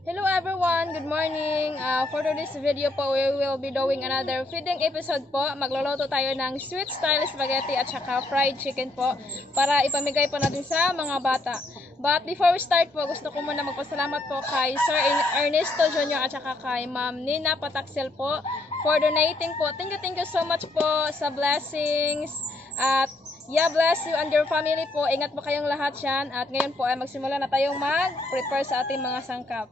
Hello everyone, good morning. For today's video po, we will be doing another feeding episode po. Magluluto tayo ng sweet style spaghetti at saka fried chicken po para ipamigay po natin sa mga bata. But before we start po, gusto ko muna magpasalamat po kay Sir Ernesto Jr. at saka kay Ma'am Nina Pataxel po for donating po. Thank you so much po sa blessings at yeah, bless you and your family po. Ingat po kayong lahat yan. At ngayon po ay magsimula na tayong mag-prepare sa ating mga sangkap.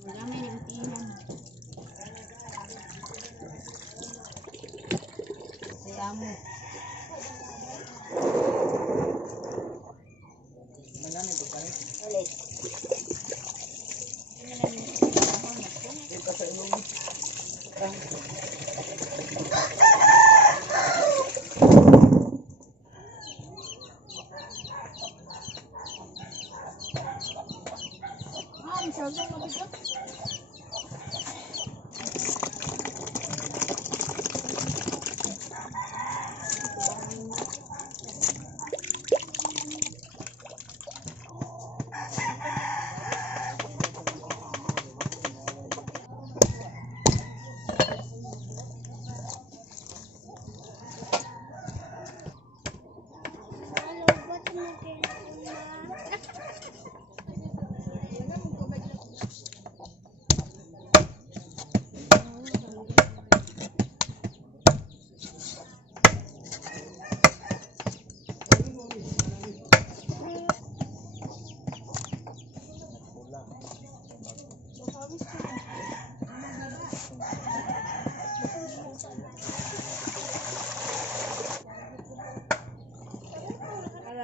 Marami ng tihan. Kaya mo. Marami po kami. Ulit. Ito sa ilong. Masyadong mabigat.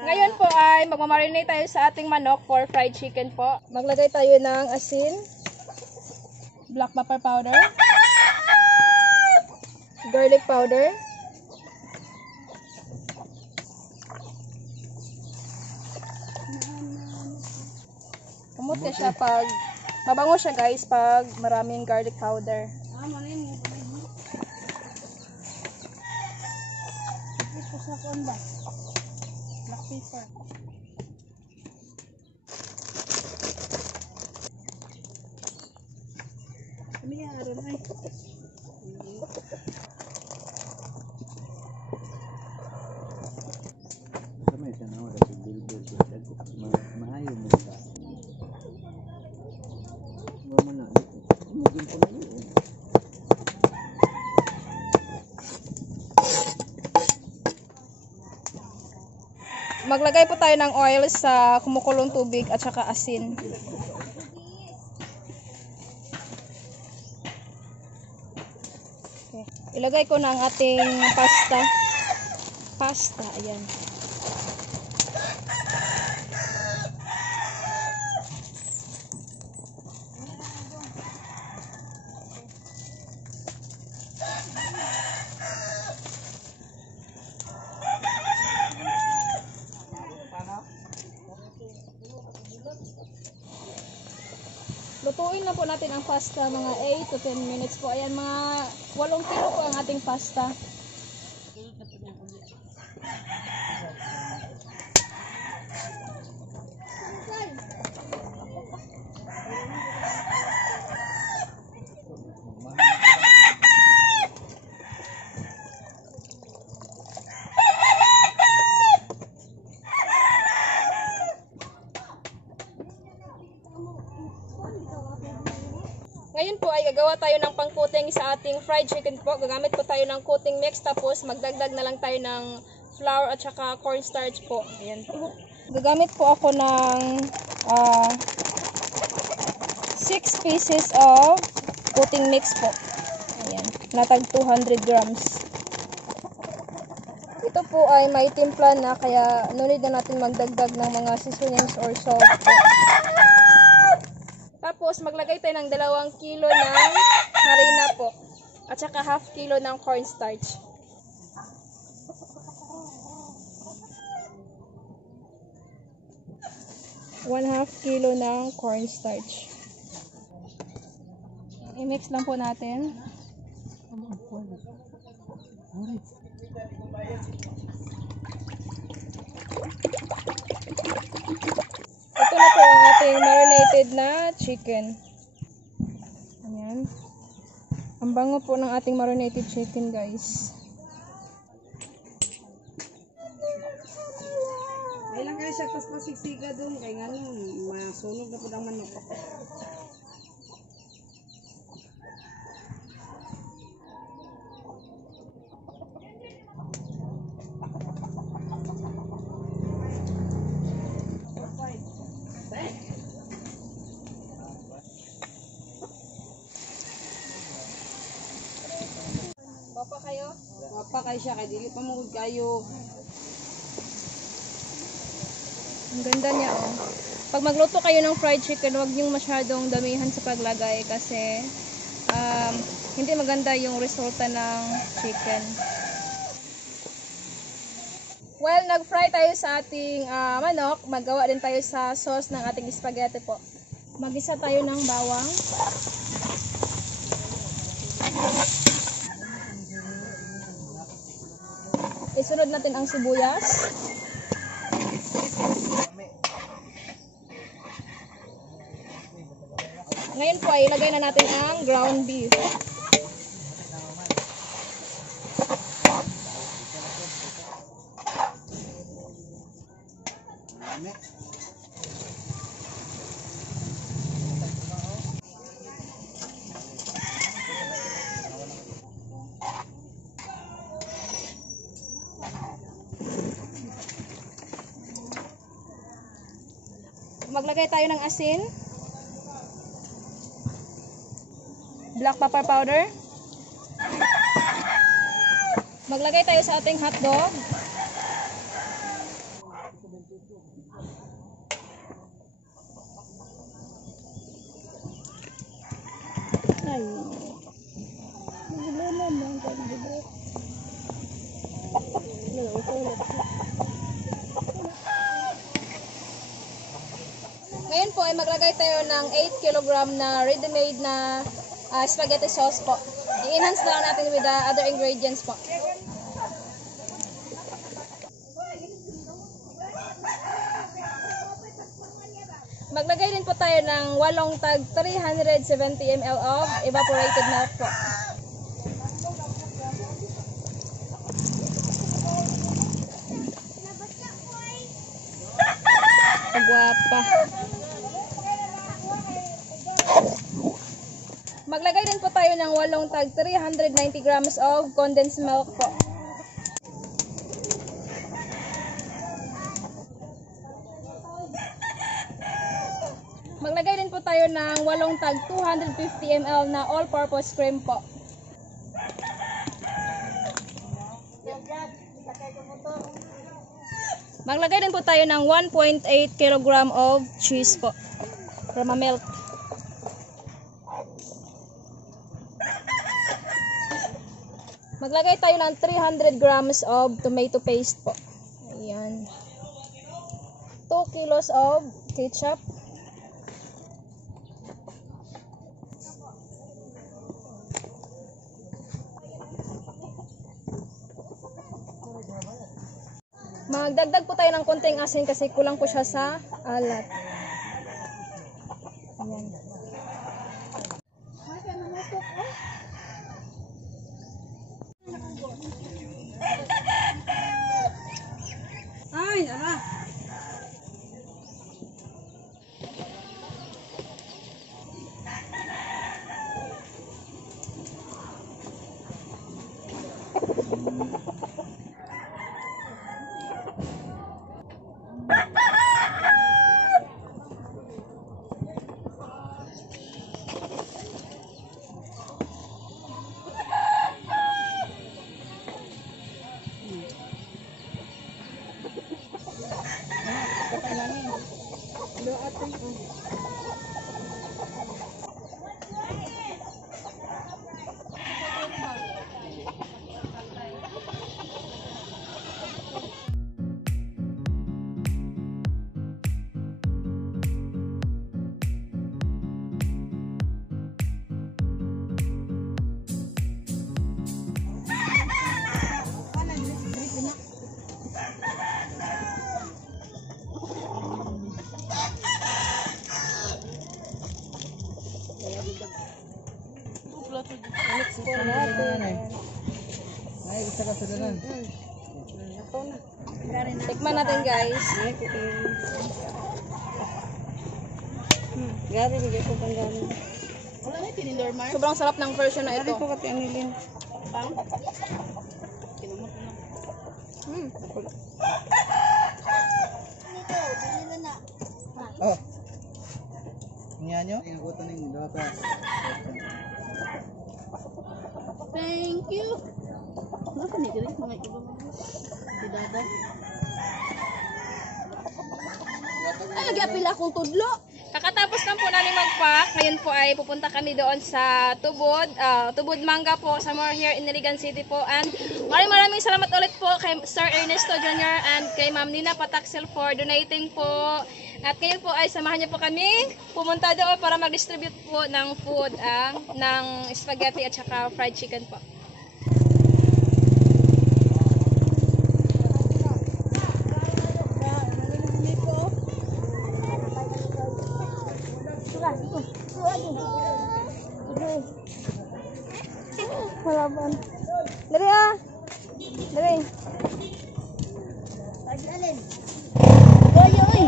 Ngayon po ay magmamarinate tayo sa ating manok for fried chicken po. Maglagay tayo ng asin, black pepper powder, garlic powder, kamot siya pag mabango siya guys pag maraming garlic powder. Black pepper. Kami nga aron ay. Sama isa na ako sa bilbil. Mahayo mo sa. Mama na. Mugin ko na yun. Maglagay po tayo ng oil sa kumukulong tubig at saka asin. Okay. Ilagay ko na ang ating pasta. Ayan. Lutuin na po natin ang pasta mga 8 to 10 minutes po. Ayan, mga 8 kilo po ang ating pasta. Ngayon po ay gagawa tayo ng pang-coating sa ating fried chicken po. Gagamit po tayo ng coating mix tapos magdagdag na lang tayo ng flour at saka cornstarch po. Ayan po. Gagamit po ako ng 6 pieces of coating mix po. Ayan. Natag 200 grams. Ito po ay may timpla na, kaya no need na natin magdagdag ng mga seasonings or salt po. Tapos maglagay tayo ng 2 kilo ng harina po. At saka half kilo ng cornstarch. ½ kilo ng cornstarch. I-mix lang po natin. Ito na po ang ating marinated na chicken. Ayan. Ang bango po ng ating marinated chicken, guys. Ay lang kayo siya, tapos pasiksiga doon. Kaya nga nung, masunog na po ang manok. Papa kayo? Wapa kayo siya, kaya dili pa mugod kayo. Ang ganda niya, oh. Pag magluto kayo ng fried chicken, huwag niyong masyadong damihan sa paglagay kasi hindi maganda yung resulta ng chicken. Well, nag-fry tayo sa ating manok, maggawa din tayo sa sauce ng ating spaghetti po. Mag-isa tayo ng bawang. Isunod natin ang sibuyas. Ngayon po ay ilagay na natin ang ground beef. Maglagay tayo ng asin. Black pepper powder. Maglagay tayo sa ating hotdog. Ay. Ngayon po ay maglagay tayo ng 8 kg na ready-made na spaghetti sauce po. I-enhance na lang natin with the other ingredients po. Maglagay din po tayo ng 8 tag 370 ml of evaporated milk po. Guwapa. Maglagay din po tayo ng 8 tag 390 grams of condensed milk po. Maglagay din po tayo ng 8 tag 250 ml na all-purpose cream po. Maglagay din po tayo ng 1.8 kg of cheese po para ma-melt. Maglagay tayo ng 300 grams of tomato paste po. Ayan. 2 kilos of ketchup. Magdagdag po tayo ng konting asin kasi kulang po siya sa alat. Ayan. Ay, ara. Ay, isa ka sa danan. Tikman natin guys. Gari, bigay ko pang gari. Sobrang sarap ng version na Gari ito. po kati anilin. Oh. Niya nyo? Ang buto ng data. Thank you. Ano pa ni diri mga iba mo? Si Dada. Ay, nag-apil akong tudlo. Kakatapos lang po namin mag-pack. Ngayon po ay pupunta kami doon sa Tubod. Tubod Manga po, somewhere here in Iligan City po. And maraming salamat ulit po kay Sir Ernesto Jr. and kay Ma'am Nina Pataxel for donating po. At ngayon po ay samahan niyo po kami pumunta doon para mag-distribute po ng food, ng spaghetti at saka fried chicken po. Malaban. Dari ah. Dari. Pag-alin. Oy, oy.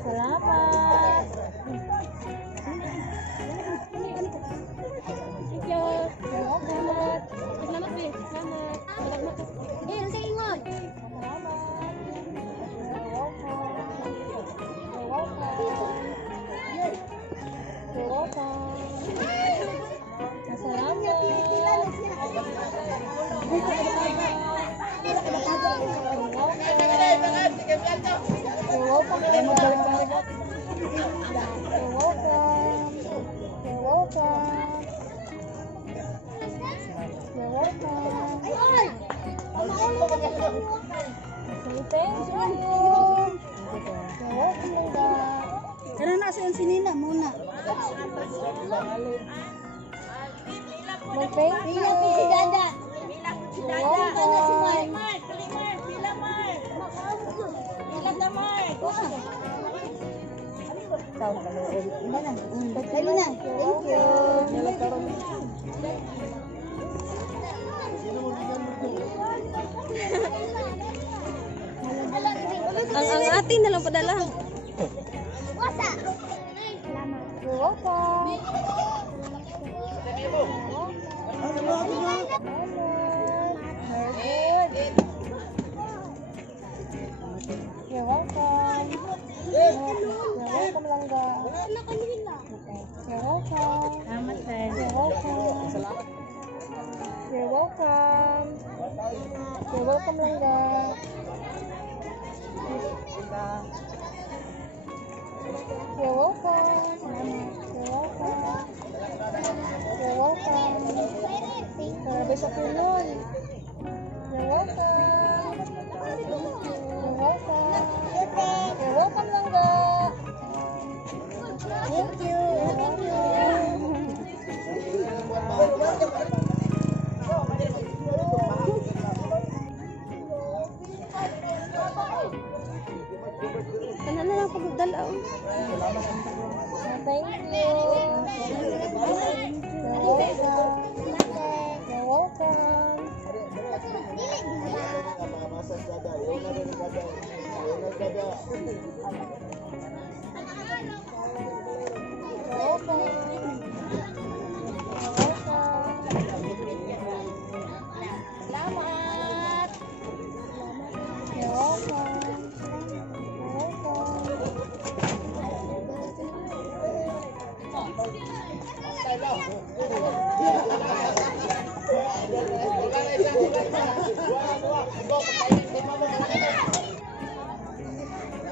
Salamat. Tara na, kasi yung sinina muna. Thank you. Dali na. Thank you. Ang atin na lang padala. Wasa. You're welcome. You're welcome. You're welcome, Langga. You're welcome. You're welcome. You're welcome. You're welcome, Langga. You're welcome. You're welcome. You're welcome. Grabe sa punon. You're welcome. You're welcome. You're welcome, Langga. Thank you. Thank you. Ano na lang pagdala. Thank you. You're welcome. You're welcome. Salamat. You're welcome. You're welcome.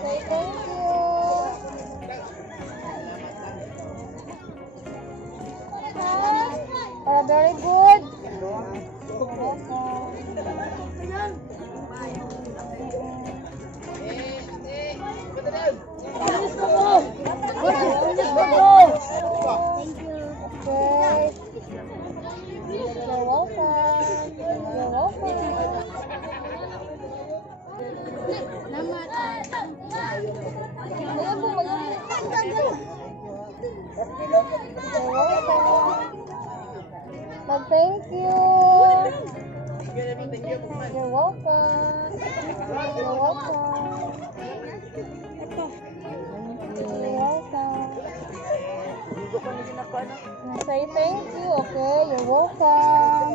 Say thank you. Very good. You're welcome. Thank you. Okay. You're welcome. You're welcome. Salamat. Ayan po, You're welcome. Thank you. You're welcome. You're welcome. You're welcome. Say thank you, okay? You're welcome.